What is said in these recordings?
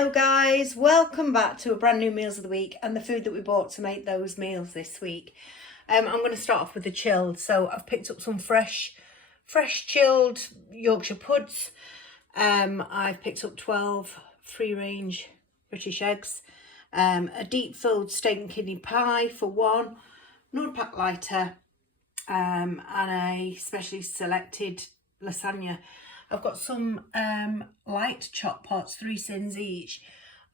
Hello guys, welcome back to a brand new Meals of the Week and the food that we bought to make those meals this week. I'm going to start off with the chilled. So I've picked up some fresh chilled Yorkshire puds. I've picked up 12 free range British eggs, a deep filled steak and kidney pie for one, another pack lighter, and a specially selected lasagna. I've got some light chop pots, 3 syns each.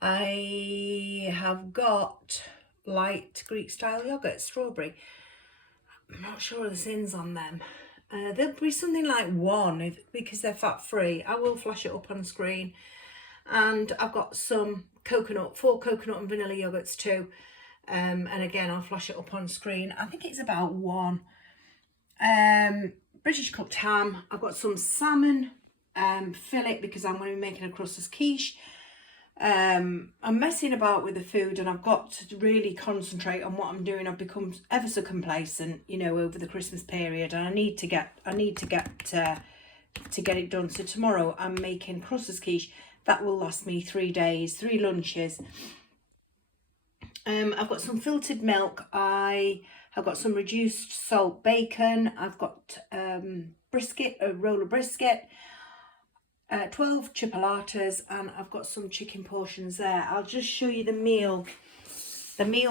I have got light Greek style yoghurt, strawberry. I'm not sure of the syns on them. There'll be something like 1 because they're fat free. I will flash it up on screen. And I've got some coconut, 4 coconut and vanilla yogurts too. And again, I'll flash it up on screen. I think it's about 1. British cooked ham. I've got some salmon fillet because I'm going to be making a crustless quiche. I'm messing about with the food and I've got to really concentrate on what I'm doing. I've become ever so complacent, you know, over the Christmas period, and I need to get it done. So tomorrow I'm making crustless quiche. That will last me 3 days, 3 lunches. I've got some filtered milk. I have got some reduced salt bacon. I've got brisket, a roll of brisket. 12 chipolatas, and I've got some chicken portions there. I'll just show you the meal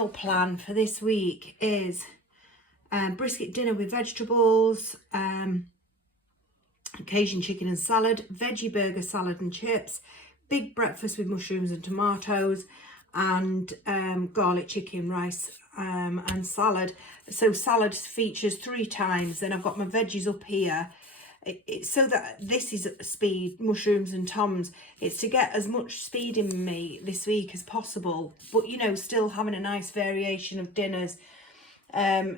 plan for this week is brisket dinner with vegetables, Cajun chicken and salad, veggie burger, salad and chips, big breakfast with mushrooms and tomatoes, and garlic chicken, rice and salad. So salad features 3 times. Then I've got my veggies up here. It's so that this is speed, mushrooms and toms. It's to get as much speed in me this week as possible, but you know, still having a nice variation of dinners.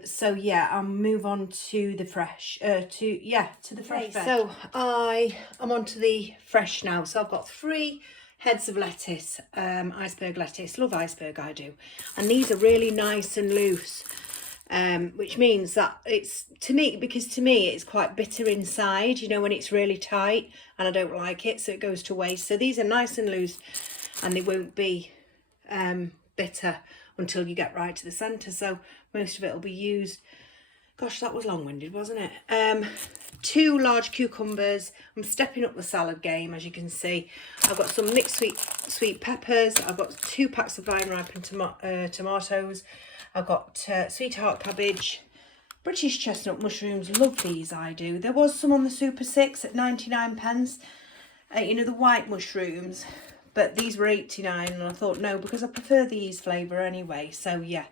So yeah, I'll move on to the fresh, to the fresh veg. So I'm on to the fresh now. So I've got 3 heads of lettuce, iceberg lettuce. Love iceberg, I do. And these are really nice and loose. Which means that it's, to me it's quite bitter inside, you know, when it's really tight, and I don't like it, so it goes to waste. So these are nice and loose and they won't be bitter until you get right to the centre. So most of it will be used. Gosh, that was long-winded, wasn't it? 2 large cucumbers. I'm stepping up the salad game, as you can see. I've got some mixed sweet peppers. I've got 2 packs of vine ripened tomatoes. I've got sweetheart cabbage, British chestnut mushrooms. Love these, I do. There was some on the Super 6 at 99p. You know, the white mushrooms, but these were 89, and I thought no, because I prefer these flavour anyway. So yeah,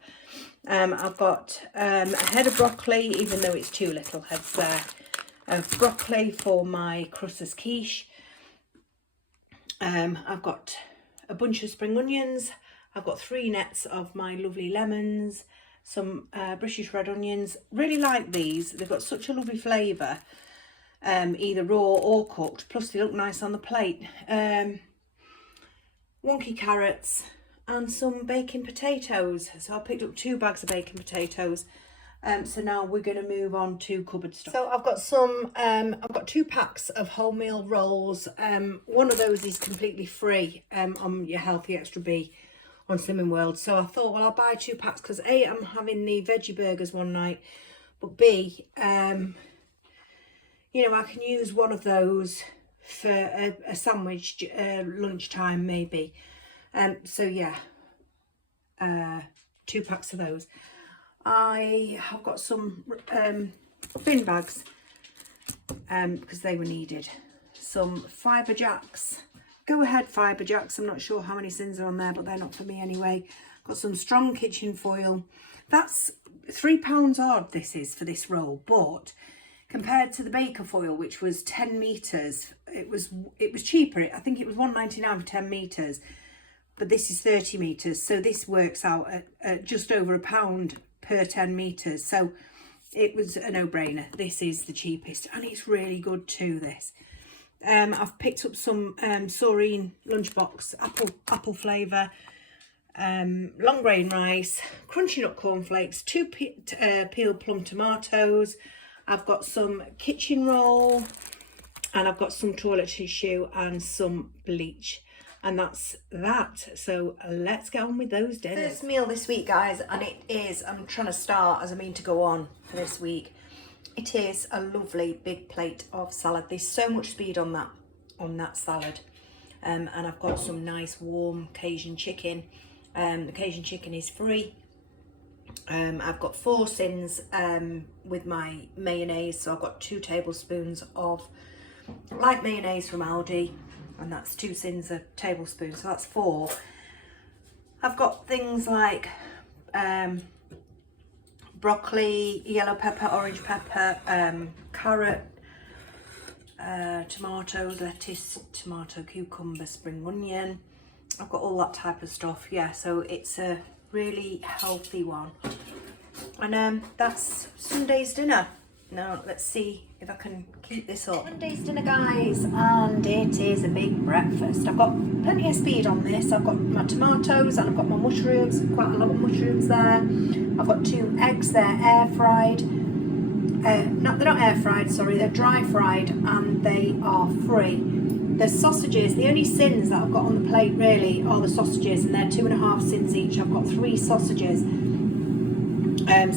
I've got a head of broccoli, even though it's 2 little heads there, of broccoli for my crustless quiche. I've got a bunch of spring onions. I've got 3 nets of my lovely lemons, some British red onions. Really like these. They've got such a lovely flavour, either raw or cooked. Plus they look nice on the plate. Wonky carrots and some baking potatoes. So I picked up 2 bags of baking potatoes. So now we're going to move on to cupboard stuff. So I've got some, I've got 2 packs of wholemeal rolls. One of those is completely free on your Healthy Extra B on Slimming World. So I thought, well, I'll buy 2 packs because A, I'm having the veggie burgers one night, but B, you know, I can use one of those for a sandwich lunchtime maybe. So yeah, 2 packs of those. I have got some bin bags because they were needed. Some Fibre Jacks. Go ahead, Fibre Jacks. I'm not sure how many syns are on there, but they're not for me anyway. Got some strong kitchen foil. That's £3 odd, this is, for this roll, but compared to the baker foil, which was 10 metres, it was cheaper. I think it was £1.99 for 10 metres, but this is 30 metres, so this works out at just over £1 per 10 metres. So it was a no-brainer. This is the cheapest, and it's really good too, this. I've picked up some Saurine lunchbox apple flavour, long grain rice, crunchy nut cornflakes, 2 peeled plum tomatoes. I've got some kitchen roll, and I've got some toilet tissue and some bleach. And that's that. So let's get on with those dinners. First meal this week, guys, and it is, I'm trying to start as I mean to go on for this week. It is a lovely big plate of salad. There's so much speed on that salad. And I've got some nice warm Cajun chicken. The Cajun chicken is free. I've got 4 syns with my mayonnaise. So I've got 2 tablespoons of light mayonnaise from Aldi. And that's 2 syns a tablespoon. So that's 4. I've got things like broccoli, yellow pepper, orange pepper, carrot, tomatoes, lettuce, tomato, cucumber, spring onion. I've got all that type of stuff. Yeah, so it's a really healthy one. And that's Sunday's dinner. Now let's see if I can keep this up. Sunday's dinner, guys, and it is a big breakfast. I've got plenty of speed on this. I've got my tomatoes and I've got my mushrooms, quite a lot of mushrooms there. I've got 2 eggs there, air fried. They're not air fried, sorry, they're dry fried, and they are free. The sausages, the only syns that I've got on the plate really are the sausages, and they're 2.5 syns each. I've got 3 sausages,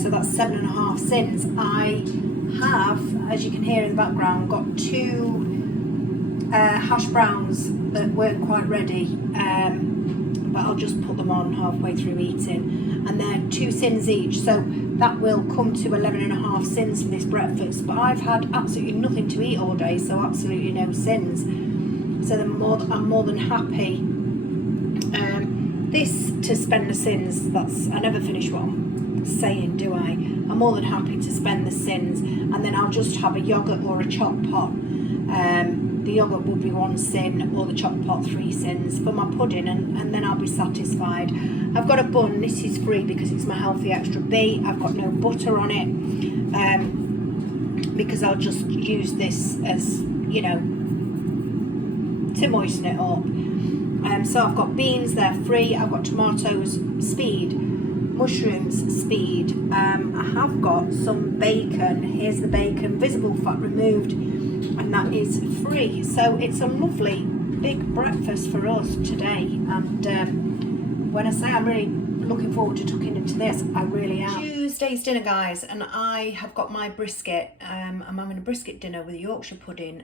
so that's 7.5 syns. I have, as you can hear in the background, got 2 hash browns that weren't quite ready, but I'll just put them on halfway through eating, and they're 2 syns each, so that will come to 11.5 syns for this breakfast. But I've had absolutely nothing to eat all day, so absolutely no syns, so I'm more than happy this to spend the syns. That's, I never finish what I'm saying, do I? I'm more than happy to spend the syns, and then I'll just have a yogurt or a chopped pot. The yogurt will be 1 syn, or the chopped pot 3 syns for my pudding, and then I'll be satisfied. I've got a bun. This is free because it's my healthy extra B. I've got no butter on it, because I'll just use this as, you know, to moisten it up. So I've got beans, they're free. I've got tomatoes, speed. Mushrooms, speed. I have got some bacon. Here's the bacon, visible fat removed, and that is free. So it's a lovely big breakfast for us today. And when I say I'm really looking forward to tucking into this, I really am. Tuesday's dinner, guys, and I have got my brisket. I'm having a brisket dinner with a Yorkshire pudding,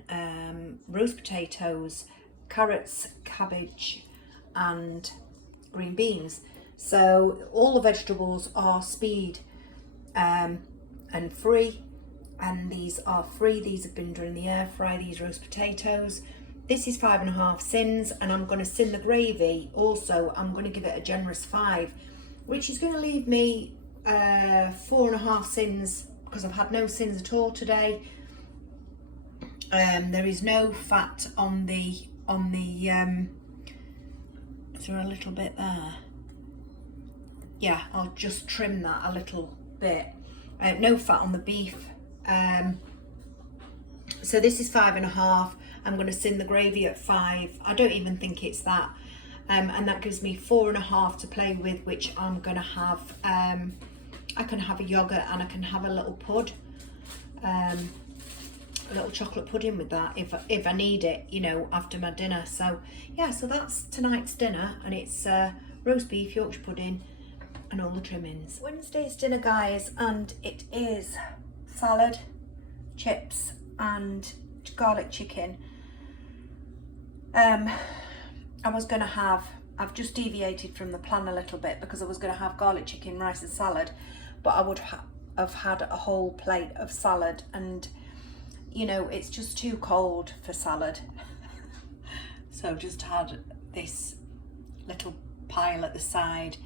roast potatoes, carrots, cabbage, and green beans. So all the vegetables are speed and free, and these are free. These have been done in the air fry, these roast potatoes. This is 5.5 syns, and I'm going to syn the gravy also. I'm going to give it a generous 5, which is going to leave me 4.5 syns, because I've had no syns at all today. There is no fat on the is there a little bit there? Yeah, I'll just trim that a little bit. No fat on the beef. So this is 5.5. I'm going to syn the gravy at 5. I don't even think it's that. And that gives me 4.5 to play with, which I'm going to have. I can have a yogurt, and I can have a little pud. A little chocolate pudding with that if I need it, you know, after my dinner. So yeah, so that's tonight's dinner, and it's roast beef, Yorkshire pudding, and all the trimmings. Wednesday's dinner, guys, and it is salad, chips, and garlic chicken. I've just deviated from the plan a little bit, because I was going to have garlic chicken, rice and salad, but I would have had a whole plate of salad, and you know, it's just too cold for salad. So I've just had this little pile at the side.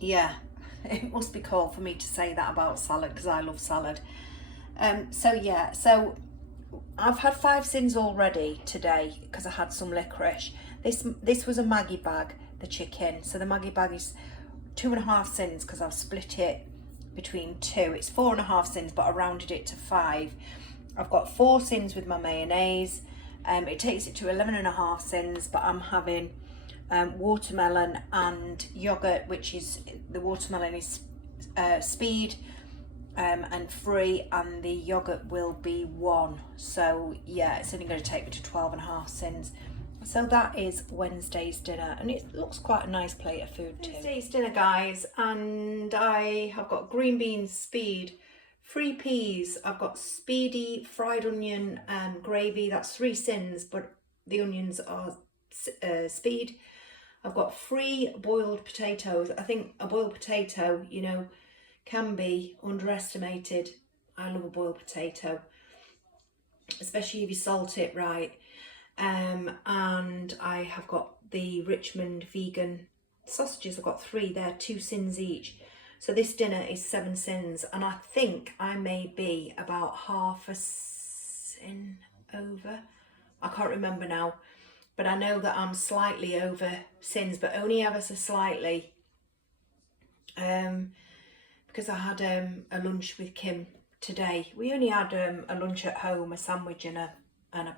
Yeah, it must be cold for me to say that about salad, because I love salad. So yeah, so I've had 5 syns already today, because I had some licorice. This was a Maggie bag, the chicken. So the Maggie bag is 2.5 syns, because I've split it between 2. It's 4.5 syns, but I rounded it to 5. I've got 4 syns with my mayonnaise. It takes it to 11.5 syns, but I'm having watermelon and yogurt, which is, the watermelon is speed and free, and the yogurt will be 1. So yeah, it's only going to take me to 12.5 syns. So that is Wednesday's dinner, and it looks quite a nice plate of food too. Wednesday's dinner, guys, and I have got green beans speed, 3 peas, I've got speedy fried onion gravy, that's 3 syns, but the onions are speed. I've got 3 boiled potatoes. I think a boiled potato, you know, can be underestimated. I love a boiled potato, especially if you salt it right. And I have got the Richmond Vegan Sausages. I've got 3 there, 2 syns each. So this dinner is 7 syns, and I think I may be about half a syn over. I can't remember now, but I know that I'm slightly over syns, but only ever so slightly. Because I had a lunch with Kim today. We only had a lunch at home, a sandwich and a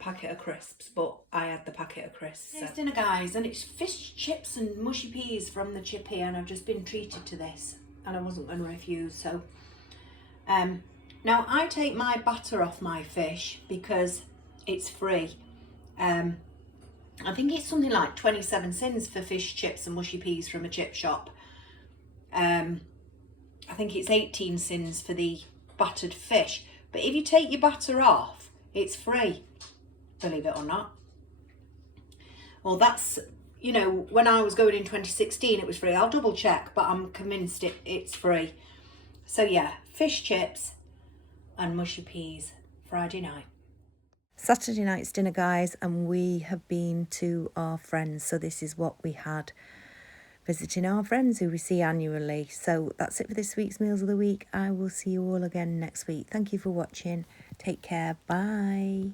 packet of crisps, but I had the packet of crisps. So. It's dinner, guys, and it's fish chips and mushy peas from the chippy, and I've just been treated to this, and I wasn't going to refuse. So now I take my batter off my fish because it's free. I think it's something like 27 syns for fish chips and mushy peas from a chip shop. I think it's 18 syns for the battered fish, but if you take your batter off, it's free, believe it or not. Well, that's, you know, when I was going in 2016 it was free. I'll double check, but I'm convinced it's free. So yeah, fish chips and mushy peas Friday night. Saturday night's dinner, guys, and we have been to our friends, so this is what we had, visiting our friends who we see annually. So that's it for this week's Meals of the Week. I will see you all again next week. Thank you for watching. Take care. Bye.